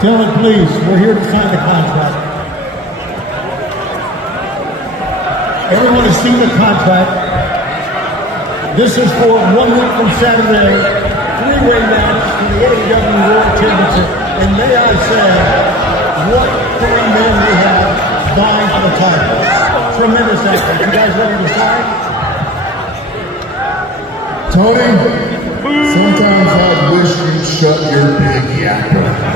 Gentlemen, please, we're here to sign the contract. Everyone has seen the contract. This is for 1 week from Saturday, 3-way match for the AEW World Championship. And may I say, what 3 men we have vying for the title. Tremendous effort. You guys ready to sign? Tony, sometimes I wish you'd shut your big yapper.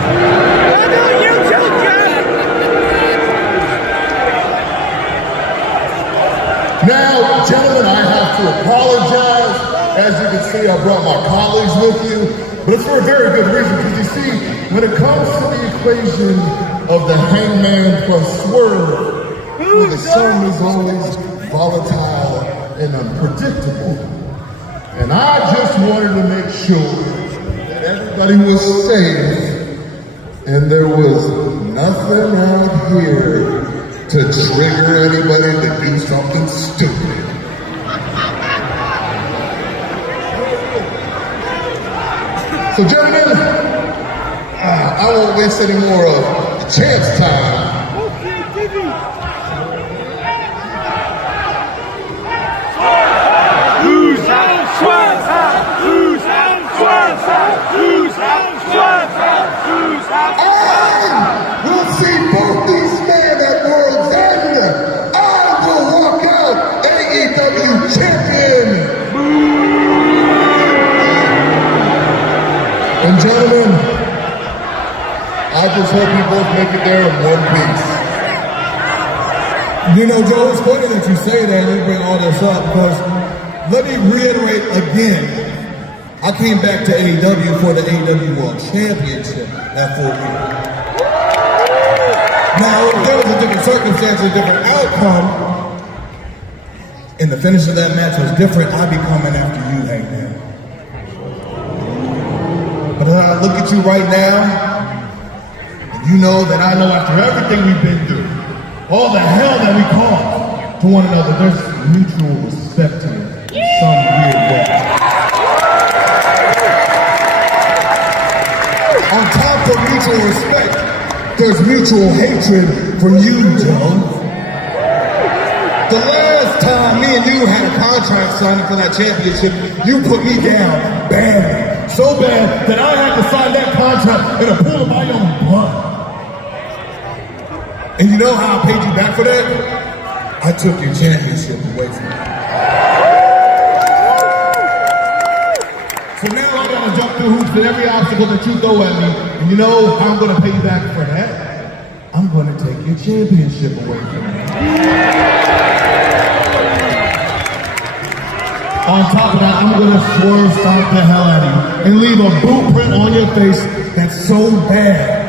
Now, gentlemen, I have to apologize. As you can see, I brought my colleagues with you, but it's for a very good reason, because you see, when it comes to the equation of the Hangman plus Swerve, well, the sun is always volatile and unpredictable. And I just wanted to make sure that everybody was safe and there was nothing out here to trigger anybody to do something stupid. So gentlemen, I won't waste any more of the champ's time. We'll see both these men at World's End. I will walk out AEW champion. And gentlemen, I just hope you both make it there in one piece. You know, Joe, it's funny that you say that and you bring all this up, because let me reiterate again. I came back to AEW for the AEW World Championship that 4 week. Now, if there was a different circumstance, a different outcome, and the finish of that match was different, I'd be coming after you, Hangman. But when I look at you right now, and you know that I know after everything we've been through, all the hell that we caused to one another, there's mutual respect here in some weird way. On top of mutual respect, there's mutual hatred from you, Joe. The last time me and you had a contract signing for that championship, you put me down badly. So bad that I had to sign that contract in a pool of my own blood. And you know how I paid you back for that? I took your championship away from you. So now I gotta jump through hoops at every obstacle that you throw at me. And you know how I'm gonna pay you back for that? I'm gonna take your championship away from you. On top of that, I'm gonna swerve stomp the hell out of you and leave a boot print on your face that's so bad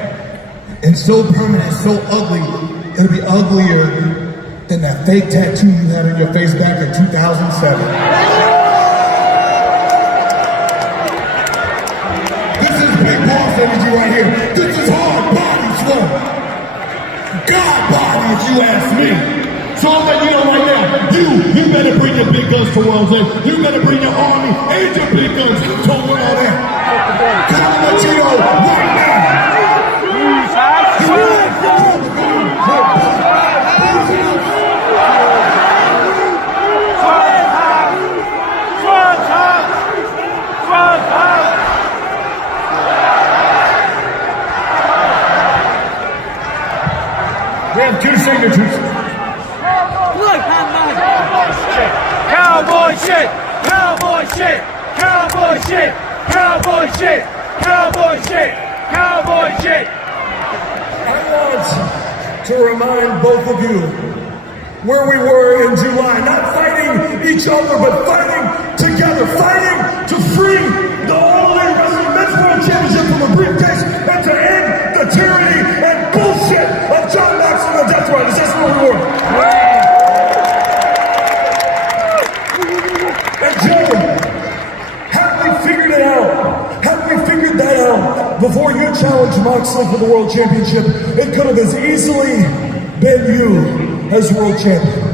and so permanent, so ugly, it'll be uglier than that fake tattoo you had on your face back in 2007. Energy right here. This is hard body sweat. God body, if you ask me. So I'm letting you know right now, you better bring your big guns to World's End. You better bring your army and your big guns to World's End. Cause I'm gonna let you know right now. We have 2 signatures. Look, cowboy shit, cowboy shit, cowboy shit, cowboy shit, cowboy shit, cowboy shit. I want to remind both of you where we were in July, not fighting each other, but fighting together, fighting to free the only wrestling men's world championship from a briefcase and to end the tyranny and bullshit of John Moxley and the Death Riders. That's where we were. And Joe, have we figured it out? Have we figured that out before you challenged Moxley for the world championship? It could have as easily been you as world champion.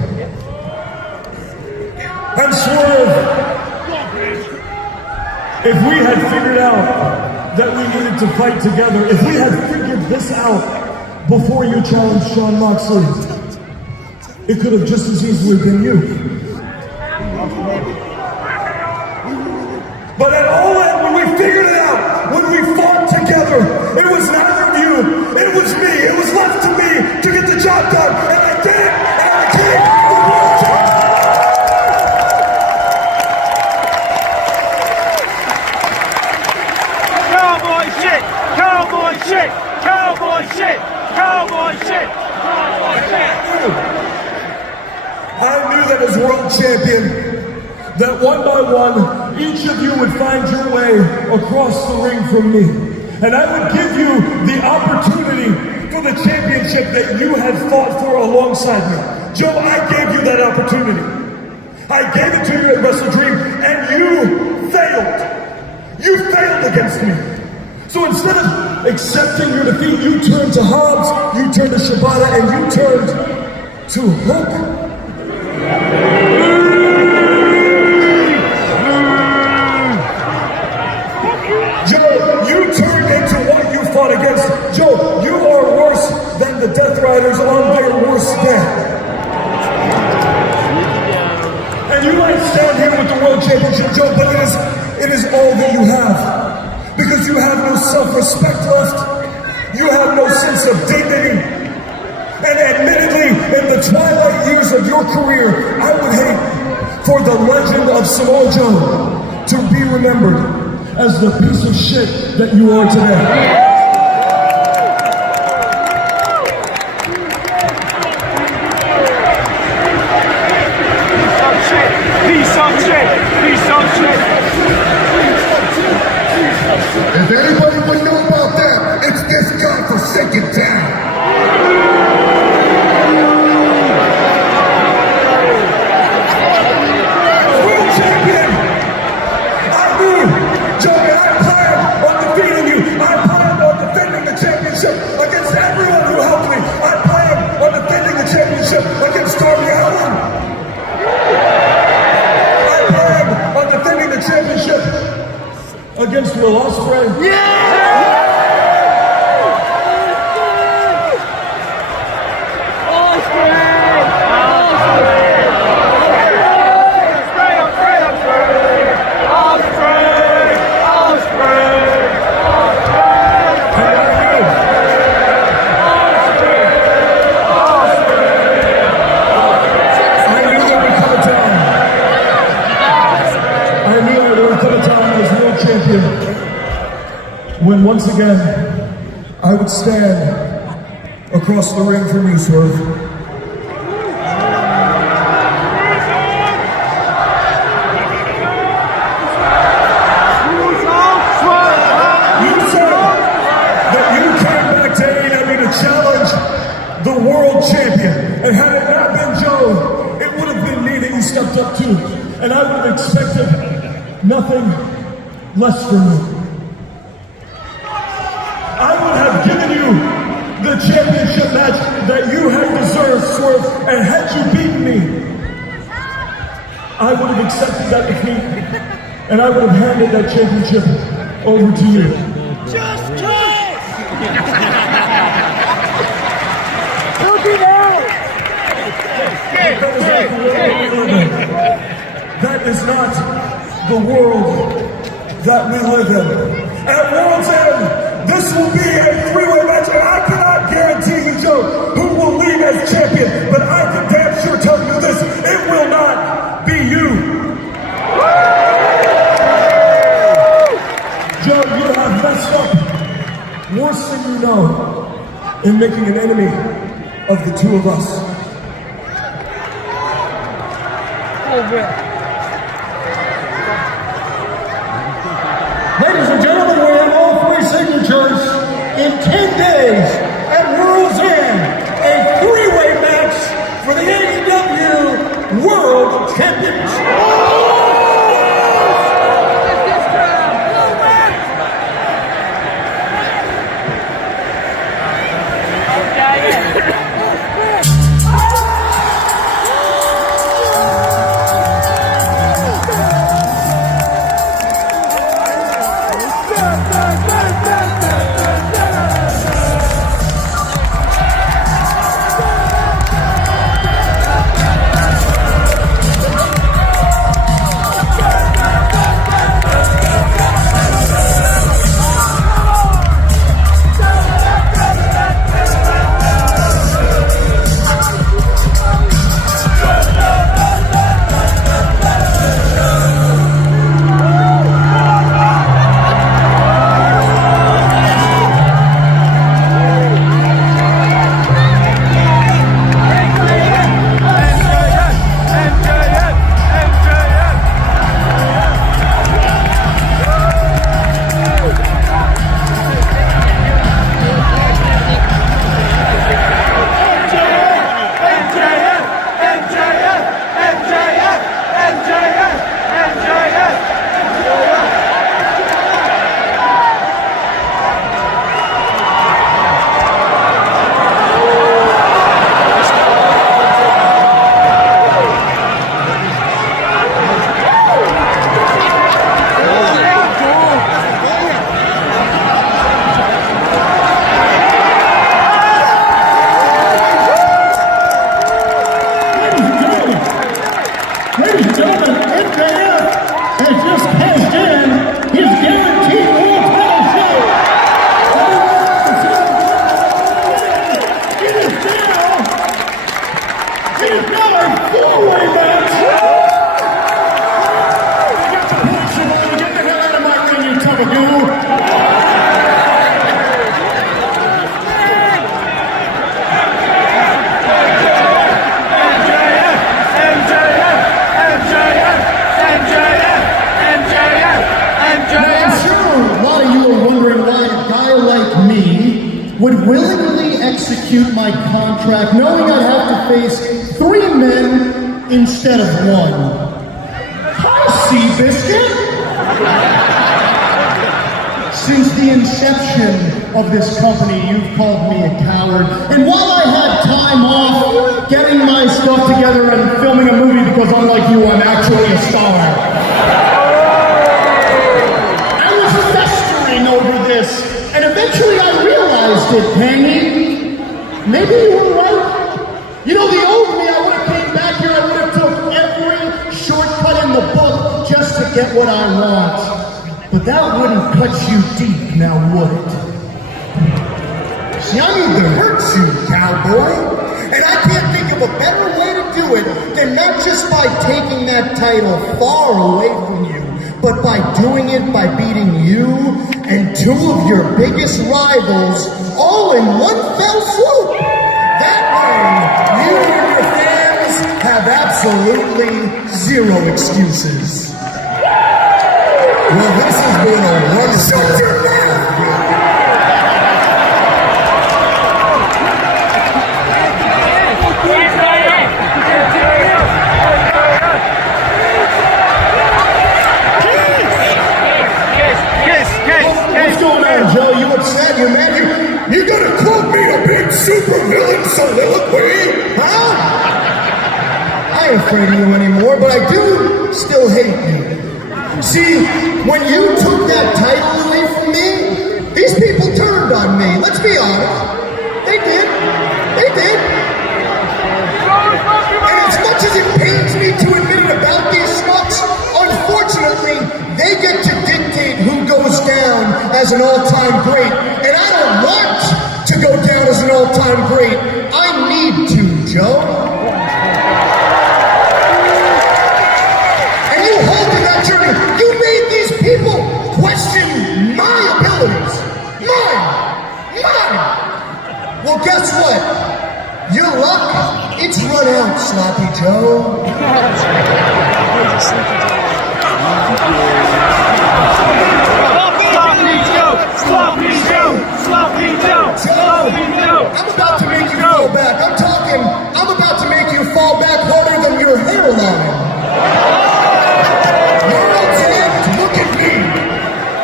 And Swerve, if we had figured out that we needed to fight together, if we had figured this out before you challenged Jon Moxley, it could have just as easily been you. But at all end, when we figured it out, when we fought together, it was neither of you, it was me. It was left to me to get the job done, and I did it, and I became the world champion. Cowboy shit! Cowboy shit! Cowboy shit! Cowboy shit! Cowboy shit! I knew that as world champion, that one by one, each of you would find your way across the ring from me. And I would give you the opportunity for the championship that you had fought for alongside me. Joe, I gave you that opportunity. I gave it to you at Wrestle Dream, and you failed. You failed against me. So instead of accepting your defeat, you turned to Hobbs, you turned to Shibata, and you turned to Hook. Joe, you turned into what you fought against. Joe, you are worse than the Death Riders on their worst day. And you might stand here with the World Championship, Joe, but it is all that you have. Because you have no self-respect left. You have no sense of dignity. And admittedly, in the twilight years of your career, I would hate for the legend of Samoa Joe to be remembered as the piece of shit that you are today. If anybody would know about that, it's this godforsaken town. World champion! I knew, Joe, and I planned on defeating you. I planned on defending the championship against everyone who helped me. I planned on defending the championship against Darby Allin. I planned on defending the championship against Will Ospreay. When once again, I would stand across the ring from you, Swerve. You said that you came back to AEW to challenge the world champion. And had it not been Joe, it would have been me that you stepped up to. And I would have expected nothing less from you. I would have given you the championship match that you had deserved, Swerve, and had you beaten me, I would have accepted that defeat, and I would have handed that championship over to you. Just kiss! Look it out! That is not the world that we live in. At World's End, this will be a three-way match, and I cannot guarantee you, Joe, who will leave as champion, but I can damn sure tell you this, it will not be you. Joe, you have messed up worse than you know in making an enemy of the two of us. Ladies and gentlemen, we have all three signatures in 10 days at World's End. A three-way match for the AEW World Championship. would willingly execute my contract knowing I'd have to face 3 men instead of 1. Hi, Seabiscuit! Since the inception of this company, you've called me a coward. And while I had time off getting my stuff together and filming a movie, because unlike you, I'm actually a star, I was festering over this, and eventually I realized it, Hangy. Maybe you were right. You know, the old me, I would have came back here, I would have took every shortcut in the book just to get what I want. But that wouldn't cut you deep, now would it? See, I need to hurt you, cowboy. And I can't think of a better way to do it than not just by taking that title far away from you, but by doing it by beating you and 2 of your biggest rivals all in one fell swoop. That way, you and your fans have absolutely 0 excuses. Well, this has been a wonderful... Shut your mouth! What's going on, Joe? You upset? You mad? You gonna quote me a big supervillain soliloquy? Huh? I ain't afraid of you anymore, but I do still hate you. See, when you took that title away from me, these people turned on me. Let's be honest. They did. They did. And as much as it pains me to admit it about these schmucks, unfortunately, they get to dictate who goes down as an all-time great. And I don't want to go down as an all-time great. I need to, Joe. And you halted that journey. You made these people question my abilities. Mine. Well, guess what? Your luck, it's run out, Sloppy Joe. I'm about to make you fall back. I'm about to make you fall back harder than your hairline. World's End, look at me.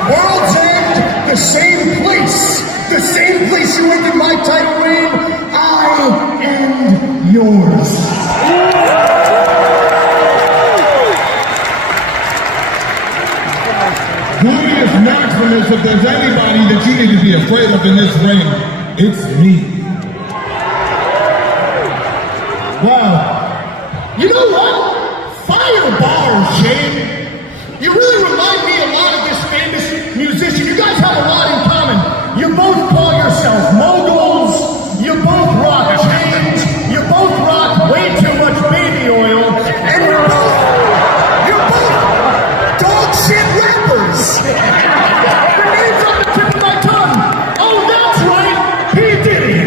World's End, the same place. The same place you ended my title reign, I end yours. Julius Maximus, if there's anybody that you need to be afraid of in this ring, it's me. Wow. You know what? Fire bars, Shane. You really remind me a lot of this famous musician. You guys have a lot in common. You both call yourself moguls. You both rock chains. You both rock way too much baby oil. And you're both dog shit rappers. The name's on the tip of my tongue. Oh, that's right. P. Diddy.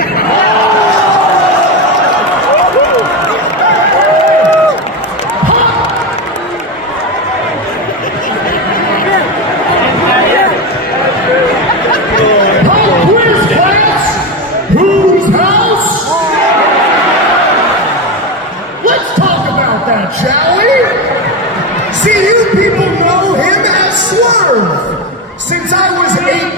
Shall we? See, you people know him as Swerve. Since I was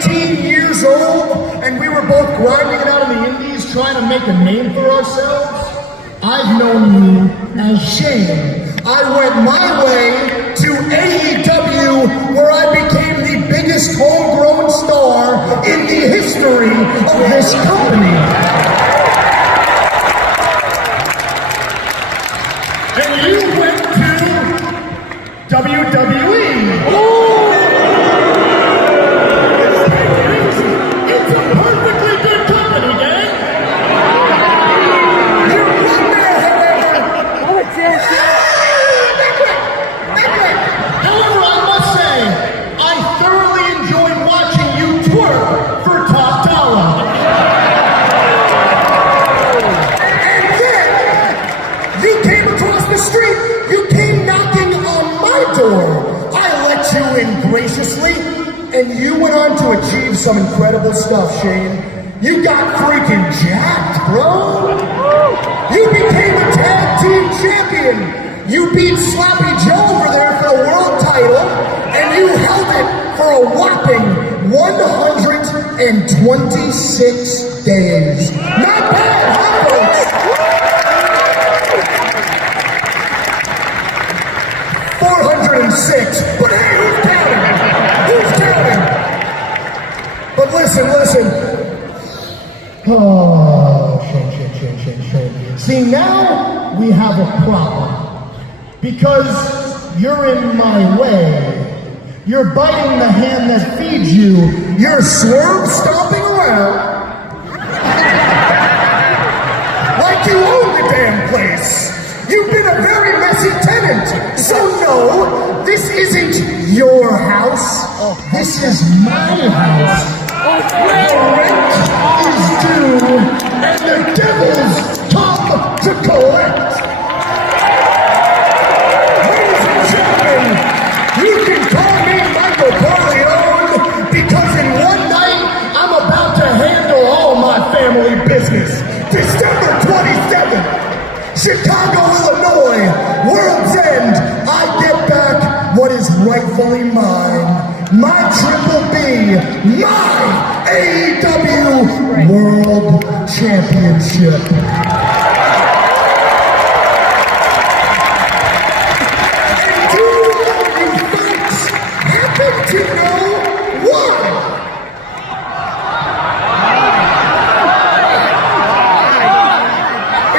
18 years old and we were both grinding it out in the indies trying to make a name for ourselves, I've known you as Shane. I went my way to AEW where I became the biggest homegrown star in the history of this company. And you went to WWE. It's a perfectly good company, gang. You're right there, however. However, I must say, I thoroughly enjoyed watching you twerk for Top Dollar. And then you came across the street. You came knocking on my door. I let you in graciously, and you went on to achieve some incredible stuff, Shane. You got got freaking jacked, bro. You became a tag team champion. You beat Sloppy Joe over there for the world title, and you held it for a whopping 126 days. Not bad, huh, folks? 406. But hey, who's counting? Who's counting? But listen. Oh, shame. See, now we have a problem. Because you're in my way. You're biting the hand that feeds you. You're swerve stomping around. Like you own the damn place. You've been a very messy tenant. So no, this isn't your house. This is my house. The rent is due, and the devil's come to collect. Ladies and gentlemen, you can call me Michael Corleone, because in one night, I'm about to handle all my family business. December 27th, Chicago, Illinois, World's End, I get back what is rightfully mine. My Triple B, my AEW World Championship. And do all you folks happen to know why?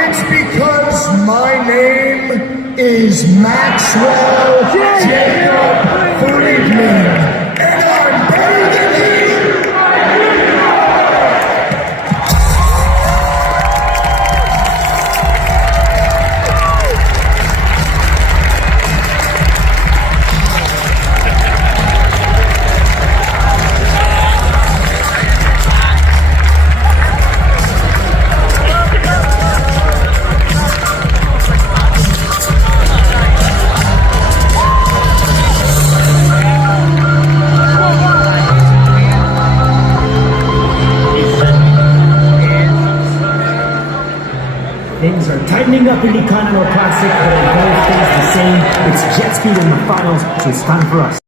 It's because my name is Maxwell Jacob Friedman, and I'm better than you. Things are tightening up in the Continental Classic, but it all stays the same. It's jet speed in the finals, so it's time for us.